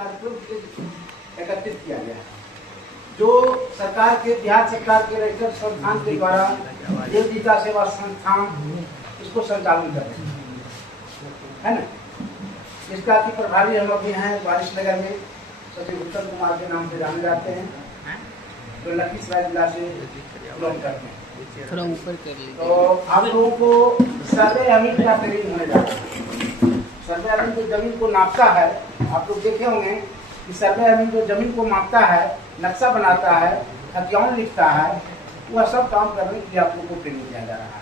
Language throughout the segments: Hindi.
कार्यक्रम एकत्रित किया गया है, जो सरकार के बिहार सरकार के रजिस्टर्ड संस्थान के द्वारा देव गीता सेवा संस्थान इसको संचालन कर रहे है ना। इसका की प्रभारी हम अभी हैं वारिसनगर में सचिव उत्तम कुमार के नाम से जाने जाते हैं, जो लखीसराय जिला से बिलोंग करते हैं। थोड़ा ऊपर कर लीजिए। तो आप लोगों को सर्वे अमीन का ट्रेनिंग होने जा रहा है। सर्वे अमीन जो जमीन को नापता है, आप लोग देखे होंगे कि सर्वे अमीन जो जमीन को मापता है, नक्शा बनाता है, खतियान लिखता है, वह सब काम करने के लिए आप लोग को ट्रेनिंग दिया जा रहा है।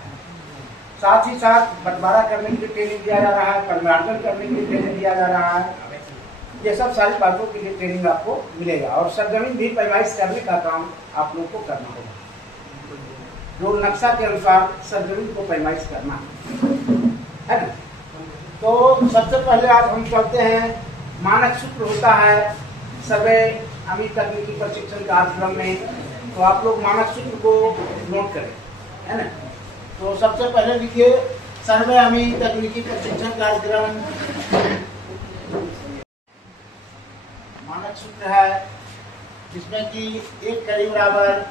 साथ ही साथ बंटवारा करने के लिए ट्रेनिंग दिया जा रहा है, परिमार्जन करने के लिए ट्रेनिंग दिया जा रहा है। ये सब सारी बातों के लिए ट्रेनिंग आपको मिलेगा और सरजमीन भी पैमाइश करने का काम आप लोग को करना होगा, जो नक्शा के अनुसार सरजमीन को पैमाइश करना है ना। तो सबसे पहले आज हम चलते हैं, मानक सूत्र होता है सर्वे अमीन तकनीकी प्रशिक्षण कार्यक्रम में, तो आप लोग मानक सूत्र को नोट करें, है ना। तो सबसे पहले लिखिए सर्वे अमीन तकनीकी प्रशिक्षण कार्यक्रम। मानक सूत्र है जिसमें कि एक कड़ी बराबर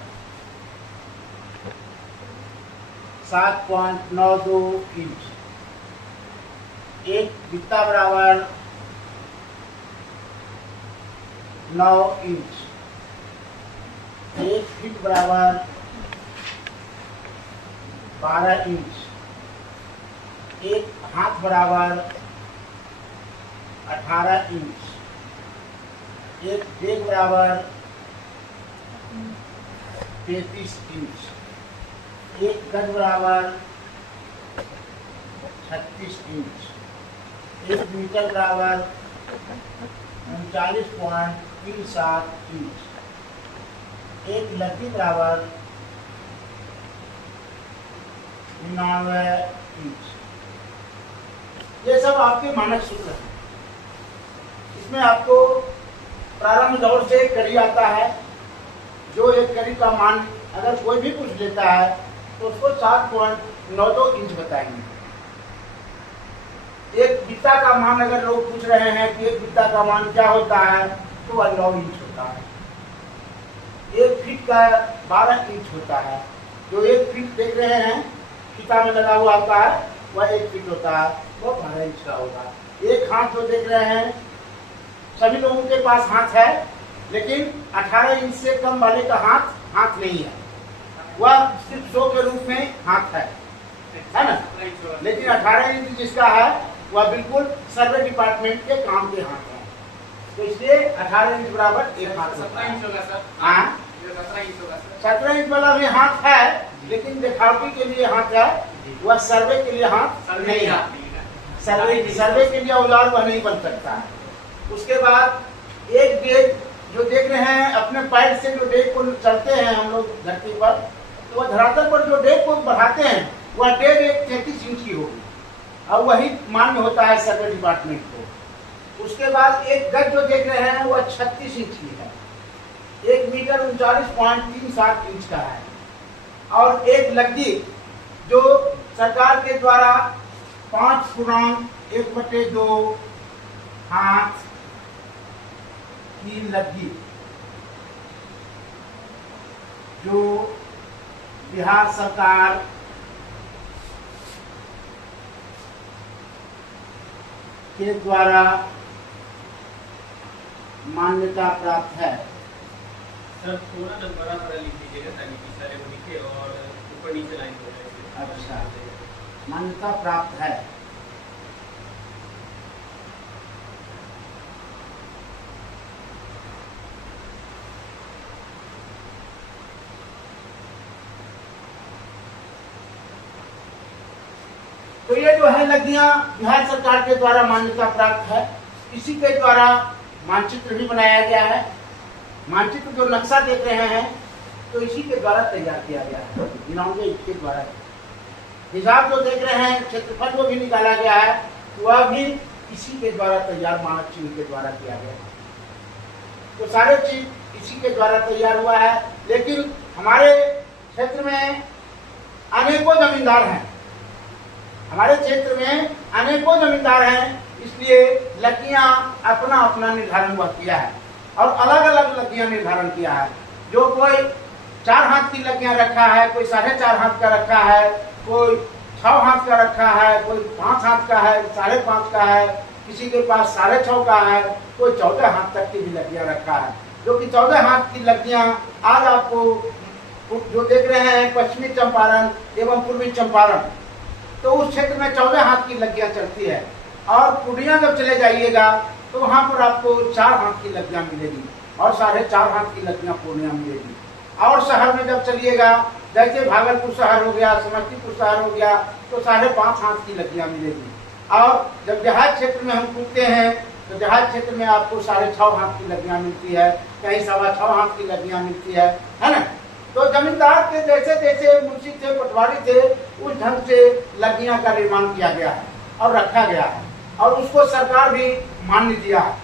7.92 इंच, एक बित्ता बराबर 9 इंच, एक फीट बराबर 12 इंच, एक हाथ बराबर 18 इंच, एक डेग बराबर 33 इंच, एक गज बराबर 36 इंच, एक मीटर बराबर 39.37 इंच, एक लत्ती बराबर 99 इंच। ये सब आपके मानक सूत्र हैं। इसमें आपको प्रारंभ दौर से कड़ी आता है, जो एक कड़ी का मान अगर कोई भी पूछ लेता है तो उसको 7.92 इंच बताएंगे। एक बित्ता का मान अगर लोग पूछ रहे हैं कि एक बित्ता का मान क्या होता है, तो वह 9 इंच होता है। एक फीट का 12 इंच होता है। जो एक फीट देख रहे हैं फीता में लगा हुआ होता है, वह 1 फीट होता है, वो 12 इंच का होगा। एक हाथ जो देख रहे हैं, सभी लोगों के पास हाथ है, लेकिन 18 इंच से कम वाले का हाथ नहीं है, वह सिर्फ शो के रूप में हाथ है ना। लेकिन 18 इंच जिसका है वह बिल्कुल सर्वे डिपार्टमेंट के काम के हाथ है, तो इसलिए 18 इंच बराबर एक हाथ। 17 इंच होगा सर। हाँ, 17 इंच वाला भी हाथ है, लेकिन दिखावटी के लिए हाथ है, वह सर्वे के लिए हाथ नहीं है। सर्वे के लिए औजार वह नहीं बन सकता है। उसके बाद एक डेग जो देख रहे हैं, अपने पैर से जो डेग को चलते हैं हम लोग धरती पर, तो वह धरातल पर जो डेग को बढ़ाते हैं वह डेग एक 33 इंच की होगी और वही मान्य होता है सर्वे डिपार्टमेंट को। उसके बाद एक गज जो देख रहे हैं वह 36 इंच की है, 1 मीटर 39.37 इंच का है, और एक लग्गी जो सरकार के द्वारा 5.1/2 हाथ की लग्गी, जो बिहार सरकार के द्वारा मान्यता प्राप्त है। सर थोड़ा ना बड़ा लिख दीजिएगा ताकि सारे को दिखे और ऊपर नीचे लाइन हो जाए। अच्छा, मान्यता प्राप्त है। तो ये जो है लग्गियां बिहार सरकार के द्वारा मान्यता प्राप्त है। इसी के द्वारा मानचित्र भी बनाया गया है। मानचित्र जो नक्शा देख रहे हैं तो इसी के द्वारा तैयार किया गया है, गिनाओगे इसके द्वारा। हिसाब जो देख रहे हैं, क्षेत्रफल जो भी निकाला गया है, वह भी इसी के द्वारा तैयार मानक चिन्ह के द्वारा किया गया है। तो सारे चीज इसी के द्वारा तैयार हुआ है। लेकिन हमारे क्षेत्र में अनेकों जमींदार हैं, हमारे क्षेत्र में अनेकों जमींदार हैं इसलिए लड़कियां अपना अपना निर्धारण वह किया है और अलग अलग लड़कियां निर्धारण किया है। जो कोई 4 हाथ की लड़कियां रखा है, कोई 4.5 हाथ का रखा है, कोई 6 हाथ का रखा है, कोई 5 हाथ का है, 5.5 का है, किसी के पास 6.5 का है, कोई 14 हाथ तक की भी लड़कियां रखा है। जो कि 14 हाथ की लड़कियां आज आपको जो देख रहे हैं पश्चिमी चंपारण एवं पूर्वी चंपारण, तो उस क्षेत्र में 14 हाथ की लड़कियां चलती है। और पूर्णिया जब चले जाइएगा तो वहां पर आपको 4 हाथ की लड़कियां मिलेगी और 4.5 हाथ की लड़कियां पूर्णिया मिलेगी। और शहर में जब चलिएगा, जैसे भागलपुर शहर हो गया, समस्तीपुर शहर हो गया, तो 5.5 हाथ की लड़कियां मिलेगी। और जब देहात क्षेत्र में हम कूदते हैं तो देहात क्षेत्र में आपको 6.5 हाथ की लड़कियां मिलती है, कहीं 6.25 हाथ की लड़कियां मिलती है ना। तो जमींदार के जैसे जैसे मुंशी थे, पटवारी थे, उस ढंग से लड़कियां का निर्माण किया गया है और रखा गया है और उसको सरकार भी मान्य दिया है,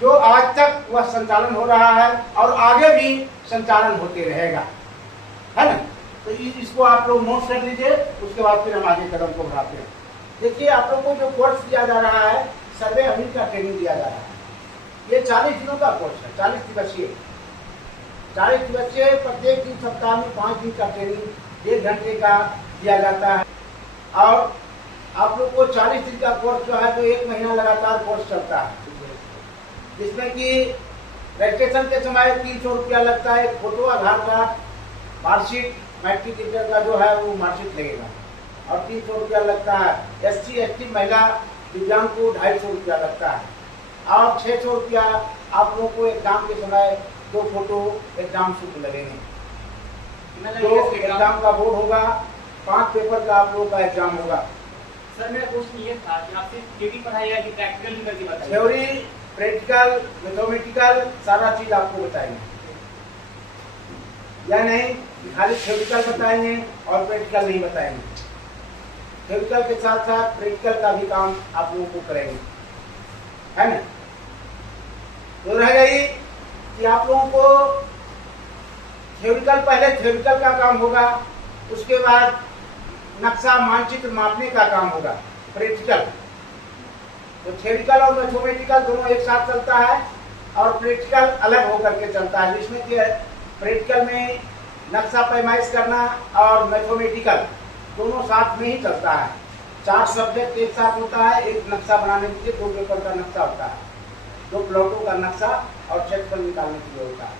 जो आज तक वह संचालन हो रहा है और आगे भी संचालन होते रहेगा, है ना। तो इसको आप लोग नोट कर लीजिए, उसके बाद फिर हम आगे कदम को बढ़ाते हैं। देखिए, आप लोगों को जो कोर्स दिया जा रहा है, सर्वे अमीर का ट्रेनिंग दिया जा रहा है। ये 40 दिनों का कोर्स है, 40 दिवसीय। 40 दिवसीय प्रत्येक दिन सप्ताह में 5 दिन का ट्रेनिंग 1 घंटे का दिया जाता है। और आप लोग को 40 दिन का कोर्स जो है तो 1 महीना लगातार कोर्स चलता है, जिसमें कि रजिस्ट्रेशन के समय 300 रुपया लगता है। फोटो, आधार कार्ड, मार्कशीट, मैट्रिक इंटर का जो है वो मार्कशीट लगेगा और 300 रुपया लगता है। SC ST महिला दिव्यांग को 250 रुपया लगता है और 600 रुपया आप लोगों को एग्जाम के समय 2 फोटो एग्जाम शुल्क लगेंगे। तो एग्जाम का बोर्ड होगा, 5 पेपर का आप लोगों का एग्जाम होगा। सर, मेरा क्वेश्चन ये था कि आपसे थ्योरी पढ़ाया कि प्रैक्टिकल भी करके बताइए। थ्योरी, प्रैक्टिकल, मैथमेटिकल सारा चीज आपको बताएंगे या नहीं, खाली थ्योरिकल बताएंगे और प्रैक्टिकल नहीं बताएंगे। थ्योरिकल के साथ साथ प्रैक्टिकल का भी काम आप लोगों को करेंगे, है ना। तो रह गई कि आप लोगों को थ्योरिकल, पहले थ्योरिकल का काम होगा, उसके बाद नक्शा मानचित्र मापने का काम होगा, प्रैक्टिकल। तो थ्योरिकल और मैथमेटिकल दोनों एक साथ चलता है और प्रैक्टिकल अलग होकर के चलता है, जिसमें कि प्रैक्टिकल में नक्शा पैमाइश करना और मैथमेटिकल दोनों साथ में ही चलता है। 4 सब्जेक्ट एक साथ होता है। एक नक्शा बनाने के लिए 2 पेपर का नक्शा होता है, 2 प्लॉटों का नक्शा और क्षेत्रफल निकालने के लिए होता है।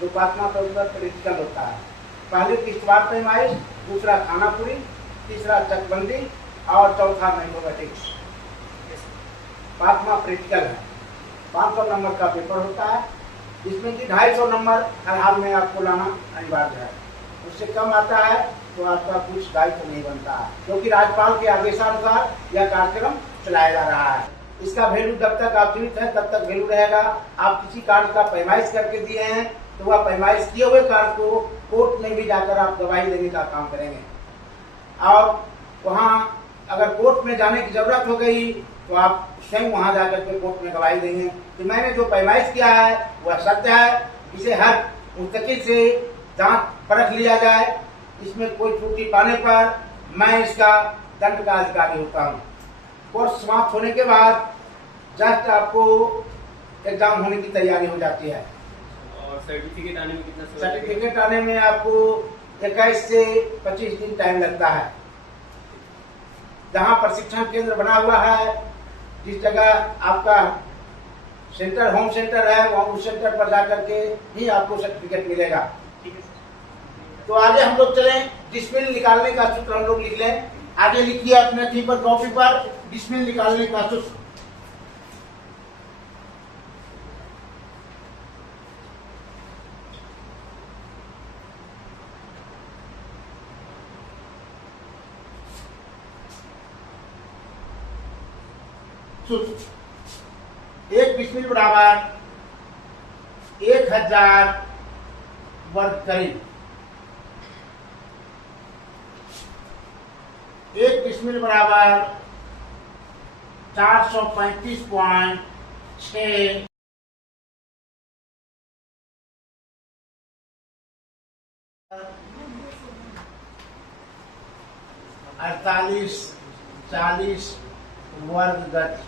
जो 5वां पेपर प्रैक्टिकल होता है। पहले किश्तवाड़ पैमाइश, दूसरा खानापुरी, तीसरा चकबंदी और चौथा मैथमेटिक्स। 5वां प्रैक्टिकल है। 500 नंबर का पेपर होता है, जिसमें कि 250 नंबर हर हाल में आपको लाना अनिवार्य है। उससे कम आता है तो आपका कुछ दायित्व नहीं बनता है, क्योंकि राज्यपाल के आदेशानुसार यह कार्यक्रम चलाया जा रहा है। इसका वैल्यू जब तक आप जीवित हैं तब तक वैल्यू रहेगा। आप किसी कार्य का पैमाइश करके दिए हैं तो वह पैमाइश किए हुए कार्य को कोर्ट में भी जाकर आप गवाही देने का काम करेंगे। और वहाँ अगर कोर्ट में जाने की जरूरत हो गई तो आप स्वयं वहां जाकर के कोर्ट में गवाही देंगे कि मैंने जो पैमाइश किया है वह सत्य है, इसे हर मुस्तकिल से जांच परख लिया जाए, इसमें कोई त्रुटि पाने पर मैं इसका दंड का अधिकारी होता हूँ। कोर्स समाप्त होने के बाद जस्ट आपको एग्जाम होने की तैयारी हो जाती है। और सर्टिफिकेट आने में कितना समय लगेगा? सर्टिफिकेट आने में आपको 21 से 25 दिन टाइम लगता है। जहाँ प्रशिक्षण केंद्र बना हुआ है, जिस जगह आपका सेंटर, होम सेंटर है, वहाँ उस सेंटर पर जाकर के ही आपको सर्टिफिकेट मिलेगा। तो आगे हम लोग चलें। डिसमिल निकालने का सूत्र हम लोग लिख लें। आगे लिखिए अपने थी पर, कॉपी पर, डिसमिल निकालने का सूत्र। सूत्र 1 डिसमिल बराबर 1000 वर्ग करीब। 1 डिसमिल बराबर 435.6 48, 40, वर्ग गज।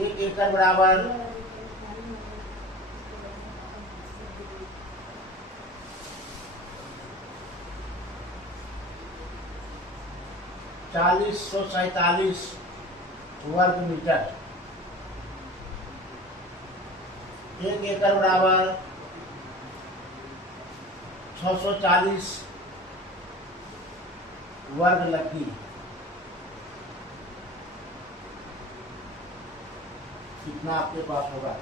1 एकड़ बराबर 4047 वर्ग मीटर। 1 एकड़ बराबर 640 वर्ग लकीर। कितना आपके पास होगा?